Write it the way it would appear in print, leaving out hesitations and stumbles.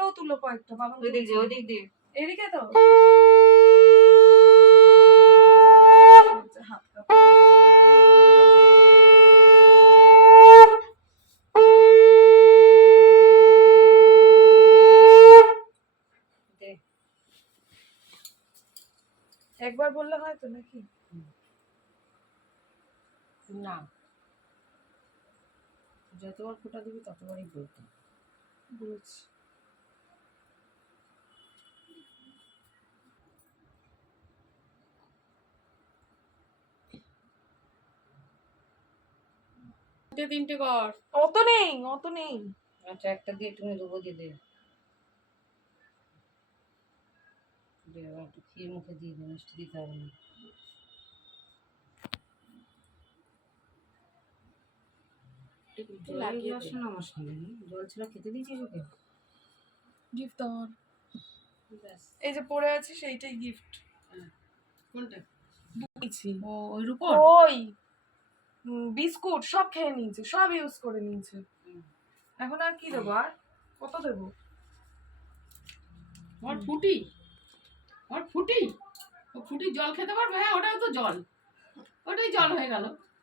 Photo তুলো কয়েকটা বাবা। ওই দিক দিয়ে এদিকে তো হাত একবার বললে হয় তো নাকি? না, যতবার ফোঁটা দিবি ততবারই বলতে। বুঝছি। তিনটে কর। অত নেই। আচ্ছা, একটা দিয়ে তুমি দেবো দিয়ে দে। একটু খেয়ে মুখে দিয়ে দে, মিষ্টি দিতে হবে না। লাগিয়ে আসো না আমার সঙ্গে, জল ছাড়া খেতে দিয়েছিস ওকে? গিফট আমার এই যে পড়ে আছে সেইটাই গিফট। কোনটা দিয়েছি? ওই রূপর ওই বিস্কুট সব খেয়ে নিয়েছে, সব ইউজ করে নিয়েছে। এখন আর কি দেবো? আর কত দেবো? ওর ফুটি ও ফুটি জল খেতে পারবে? হ্যাঁ, ওটাও তো জল, ওটাই জল হয়ে গেল।